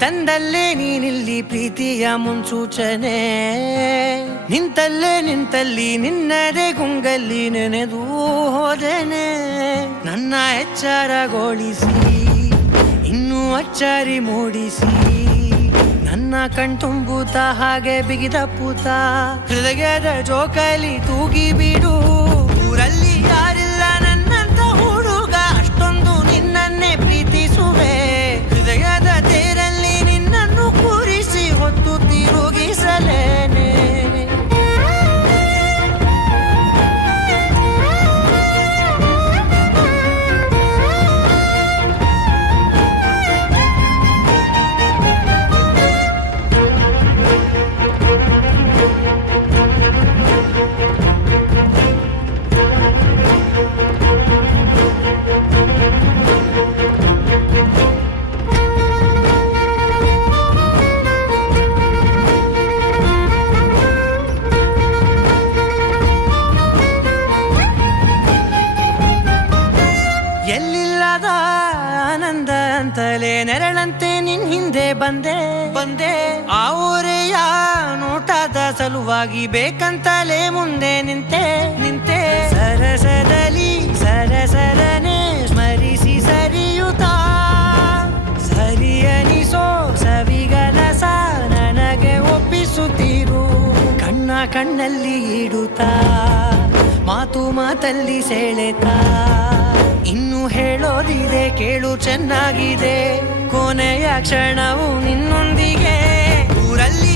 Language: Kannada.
ತಂದಲ್ಲೇ ನೀನಿಲ್ಲಿ ಪ್ರೀತಿಯ ಮುನ್ಸೂಚನೆ ನಿಂತಲ್ಲಿ ನಿನ್ನದೇ ಗುಂಗಲ್ಲಿ ನೆನೆದು ಹೋದೆನೆ ನನ್ನ ಎಚ್ಚರಗೊಳಿಸಿ ಇನ್ನೂ ಅಚ್ಚರಿ ಮೂಡಿಸಿ ನನ್ನ ಕಣ್ತುಂಬುತ್ತ ಹಾಗೆ ಬಿಗಿದ ಪೂತ ಹೃದಯದ ಜೋಕಾಲಿ ತೂಗಿ ಬಿಡು ಊರಲ್ಲಿ ಯಾರಿಲ್ಲ ನನ್ನಂತ ಹುಡುಗ ಅಷ್ಟೊಂದು ನಿನ್ನನ್ನೇ ಪ್ರೀತಿಸುವೆ ಹೃದಯದ ತೇರಲ್ಲಿ ನಿನ್ನನ್ನು ಕೂರಿಸಿ ಹೊತ್ತು ತಿರುಗಿಸಲೇನೆ ಎಲ್ಲಿಲ್ಲದ ಆನಂದ ಅಂತಲೇ ನೆರಳಂತೆ ನಿನ್ ಹಿಂದೆ ಬಂದೆ ಆ ಊರೆಯ ನೋಟದ ಸಲುವಾಗಿ ಬೇಕಂತಲೇ ಮುಂದೆ ನಿಂತೆ ಸರಸರನೆ ಸ್ಮರಿಸಿ ಸರಿಯುತ್ತಾ ಸರಿಯನಿಸೋ ಸವಿಗನಸ ನನಗೆ ಒಪ್ಪಿಸುತ್ತೀರು ಕಣ್ಣಲ್ಲಿ ಇಡುತ್ತಾ ಮಾತಲ್ಲಿ ಸೆಳೆತಾ ಇನ್ನು ಹೇಳೋದಿದೆ ಕೇಳು ಚೆನ್ನಾಗಿದೆ ಕೊನೆಯ ಕ್ಷಣವು ನಿನ್ನೊಂದಿಗೆ ಊರಲ್ಲಿ